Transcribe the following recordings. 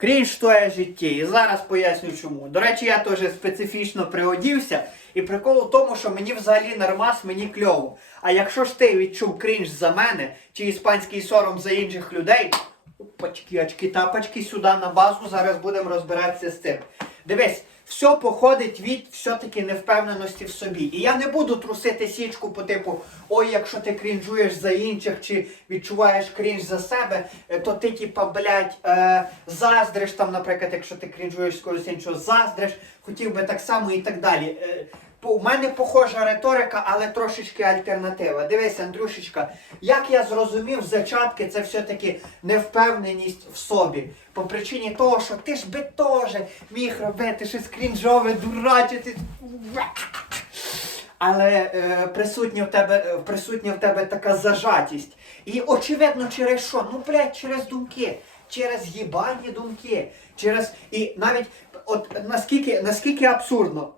Крінж то є життя. І зараз поясню чому. До речі, я теж специфічно приодівся. І прикол у тому, що мені взагалі нормас, мені кльово. А якщо ж ти відчув крінж за мене, чи іспанський сором за інших людей, опачки, очки, тапочки сюди на базу, зараз будемо розбиратися з цим. Дивись, все походить від все-таки невпевненості в собі. І я не буду трусити січку по типу, ой, якщо ти крінжуєш за інших чи відчуваєш крінж за себе, е, то ти, типа, блядь, е, заздриш там, наприклад, якщо ти крінжуєш з когось іншого, заздриш, хотів би так само і так далі. Е, У мене похожа риторика, але трошечки альтернатива. Дивись, Андрюшечка, як я зрозумів, зачатки це все-таки невпевненість в собі. По причині того, що ти ж би теж міг робити щось крінжове, дурачити. Але е, присутня, в тебе, е, присутня в тебе така зажатість. І очевидно, через що? Ну, блядь, через думки, через їбані думки, через. І навіть от наскільки, наскільки абсурдно,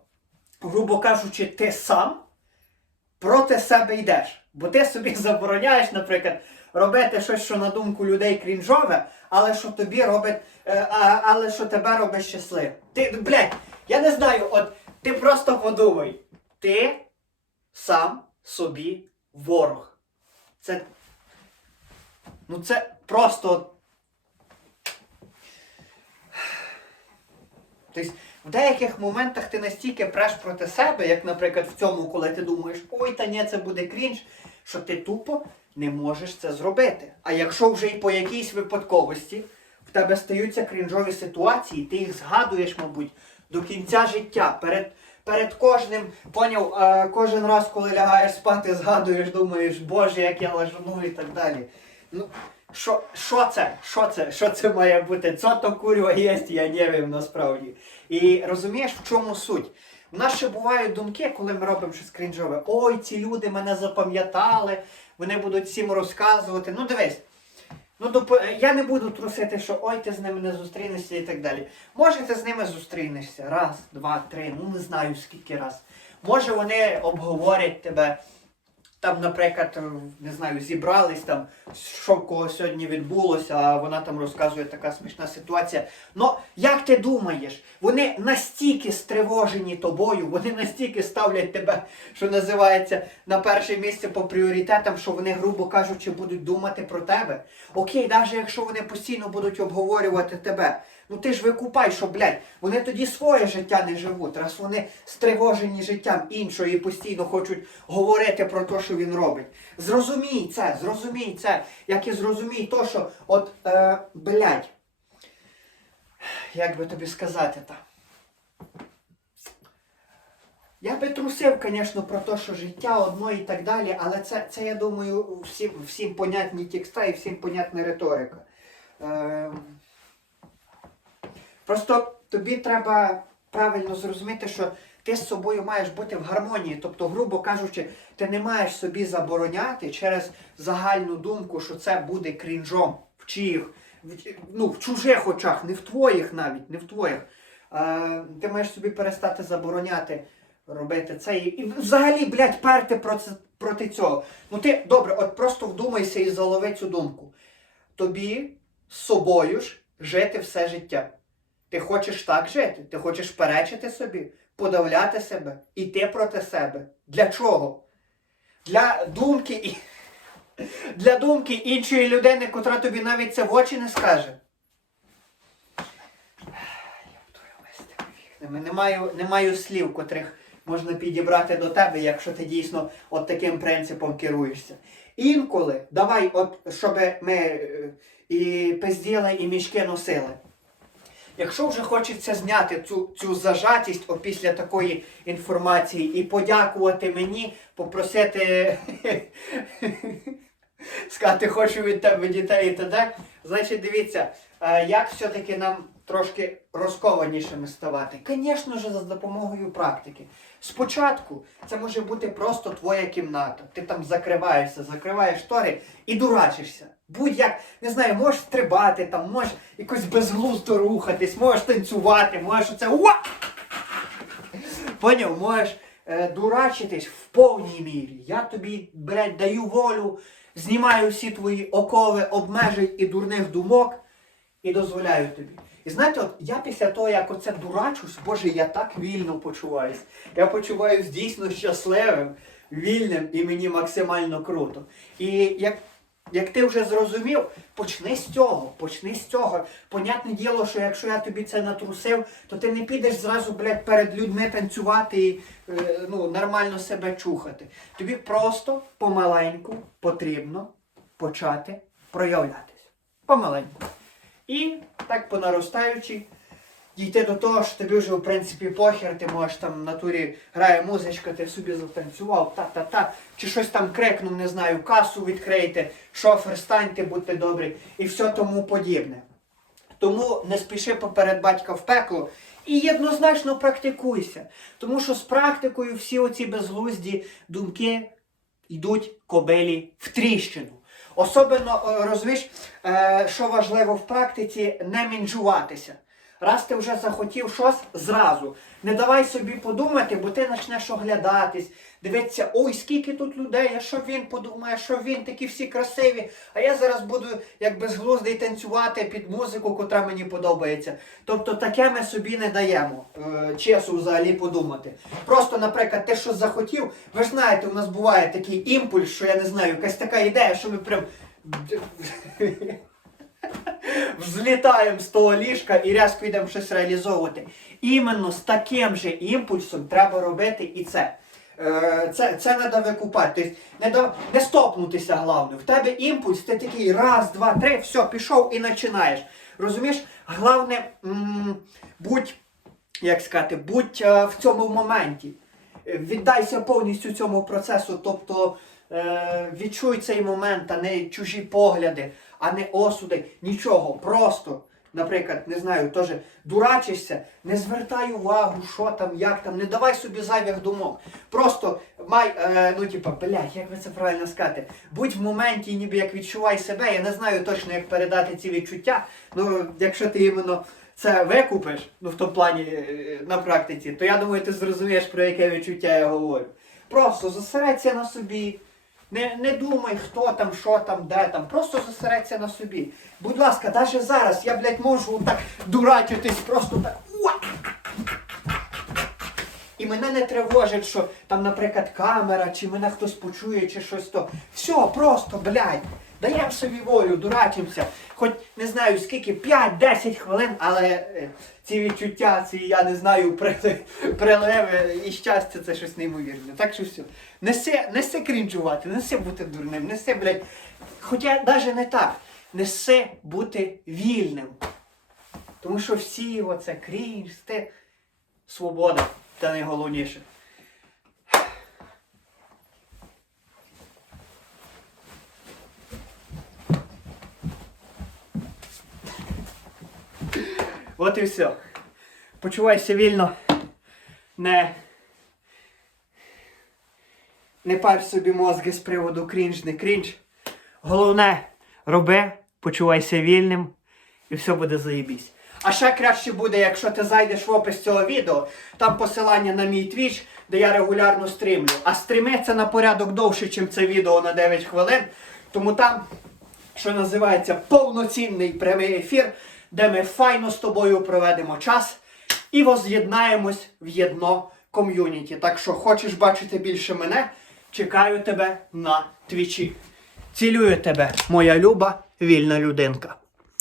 грубо кажучи, ти сам проти себе йдеш. Бо ти собі забороняєш, наприклад, робити щось, що на думку людей крінжове, але що тобі робить, е, але що тебе робить щасливим. Ти, блядь, я не знаю, от ти просто подумай. Ти сам собі ворог. Це. Ну це просто. Тобто, в деяких моментах ти настільки преш проти себе, як, наприклад, в цьому, коли ти думаєш, ой, та ні, це буде крінж, що ти тупо не можеш це зробити. А якщо вже і по якійсь випадковості в тебе стаються крінжові ситуації, ти їх згадуєш, мабуть, до кінця життя. Перед, перед кожним, поняв, е, кожен раз, коли лягаєш спати, згадуєш, думаєш, Боже, як я лажану і так далі. Ну, що, що це? Що це? Що це має бути? Це то курва є, я не вім насправді. І розумієш, в чому суть? У нас ще бувають думки, коли ми робимо щось крінжове. Ой, ці люди мене запам'ятали, вони будуть всім розказувати. Ну дивись. Ну, я не буду трусити, що ой, ти з ними не зустрінешся і так далі. Може, ти з ними зустрінешся раз, два, три, ну не знаю скільки раз. Може, вони обговорять тебе. Там, наприклад, не знаю, зібрались там, що в кого сьогодні відбулося, а вона там розказує така смішна ситуація. Ну, як ти думаєш, вони настільки стривожені тобою, вони настільки ставлять тебе, що називається, на перше місце по пріоритетам, що вони, грубо кажучи, будуть думати про тебе. Окей, навіть якщо вони постійно будуть обговорювати тебе, ну ти ж викупай, що, блядь, вони тоді своє життя не живуть, раз вони стривожені життям іншого і постійно хочуть говорити про те, що він робить. Зрозумій це, зрозумій це, як і зрозумій то, що от, е, блядь, як би тобі сказати так. Я би трусив, звісно, про те, що життя одно і так далі, але це, це я думаю, всім, всім понятні текста і всім понятна риторика. Е, просто тобі треба правильно зрозуміти, що ти з собою маєш бути в гармонії. Тобто, грубо кажучи, ти не маєш собі забороняти через загальну думку, що це буде крінжом в чиїх, ну, в чужих очах, не в твоїх навіть, не в твоїх. Е, ти маєш собі перестати забороняти робити це і, і взагалі, блядь, перти проти, проти цього. Ну ти добре, от просто вдумайся і залови цю думку. Тобі з собою ж жити все життя. Ти хочеш так жити? Ти хочеш перечити собі, подавляти себе, іти проти себе. Для чого? Для думки. Для думки іншої людини, котра тобі навіть це в очі не скаже. Не маю, не маю слів, котрих можна підібрати до тебе, якщо ти дійсно от таким принципом керуєшся. Інколи, давай, от щоб ми е, і пизділи, і мішки носили. Якщо вже хочеться зняти цю, цю зажатість опісля такої інформації і подякувати мені, попросити сказати, хочу від тебе дітей і т.д., значить, дивіться, е, як все-таки нам трошки розкованішими ставати. Звісно ж, за допомогою практики. Спочатку це може бути просто твоя кімната. Ти там закриваєшся, закриваєш штори і дурачишся. Будь-як, не знаю, можеш стрибати, там, можеш якось безглуздо рухатись, можеш танцювати, можеш оце. Поняв, можеш е, дурачитись в повній мірі. Я тобі, блядь, даю волю, знімаю всі твої окови, обмежень і дурних думок. і дозволяю тобі. Знаєте, от я після того, як оце дурачусь, Боже, я так вільно почуваюсь. Я почуваюсь дійсно щасливим, вільним і мені максимально круто. І як, як ти вже зрозумів, почни з цього, почни з цього. Понятне діло, що якщо я тобі це натрусив, то ти не підеш зразу, блядь, перед людьми танцювати і е, ну, нормально себе чухати. Тобі просто помаленьку потрібно почати проявлятися. Помаленьку. І так по наростаючій дійти до того, що тобі вже в принципі похер, ти можеш там в натурі грає музичка, ти собі затанцював, та-та-та, чи щось там крикнув, не знаю, касу відкрийте, шофер, станьте, будьте добрі, і все тому подібне. Тому не спіши поперед батька в пекло і єднозначно практикуйся. Тому що з практикою всі оці безглузді думки йдуть кобилі в тріщину. Особливо е, розумієш, е, що важливо в практиці, не мінжуватися. Раз ти вже захотів щось зразу. Не давай собі подумати, бо ти почнеш оглядатись, дивитися, ой, скільки тут людей, а що він подумає, що він такі всі красиві. А я зараз буду як безглуздий танцювати під музику, котра мені подобається. Тобто таке ми собі не даємо е, часу взагалі подумати. Просто, наприклад, ти щось захотів, ви ж знаєте, у нас буває такий імпульс, що я не знаю, якась така ідея, що ми прям. Взлітаємо з того ліжка і рязко йдемо щось реалізовувати. Іменно з таким же імпульсом треба робити і це. Е, Це, це треба викупати. Тобто не, до, не стопнутися головне. В тебе імпульс, ти такий раз, два, три, все, пішов і починаєш. Розумієш? Головне, будь, як сказати, будь е, в цьому моменті. Е, Віддайся повністю цьому процесу, тобто відчуй цей момент, а не чужі погляди, а не осуди, нічого. Просто, наприклад, не знаю, теж дурачишся, не звертай увагу, що там, як там, не давай собі зайвих думок. Просто май, е, ну типа, блядь, як би це правильно сказати, будь в моменті, ніби як відчувай себе. Я не знаю точно, як передати ці відчуття. Ну, якщо ти іменно це викупиш, ну в тому плані е, на практиці, то я думаю, ти зрозумієш, про яке відчуття я говорю. Просто зосередься на собі. Не, не думай, хто там, що там, де там. Просто зосередься на собі. Будь ласка, навіть зараз я, блядь, можу так дуратитись, просто так. І мене не тривожить, що там, наприклад, камера, чи мене хтось почує, чи щось то. Все, просто, блядь, даємо собі волю, дурачимося. Хоч не знаю скільки, 5-10 хвилин, але е, ці відчуття, ці, я не знаю, при- приливи і щастя це щось неймовірне. Так що все. Неси, неси крінжувати, неси бути дурним, неси, блядь. Хоча навіть не так. Неси бути вільним. Тому що всі оце крінж, те, свобода, це найголовніше. От і все. Почувайся вільно. Не. Не парь собі мозги з приводу крінж, не крінж. Головне, роби, почувайся вільним і все буде заєбісь. А ще краще буде, якщо ти зайдеш в опис цього відео, там посилання на мій твіч, де я регулярно стрімлю. А стріми це на порядок довше, ніж це відео на 9 хвилин. Тому там, що називається, повноцінний прямий ефір, де ми файно з тобою проведемо час і воз'єднаємось в єдно ком'юніті. Так що хочеш бачити більше мене, чекаю тебе на твічі. Цілюю тебе, моя люба, вільна людинка.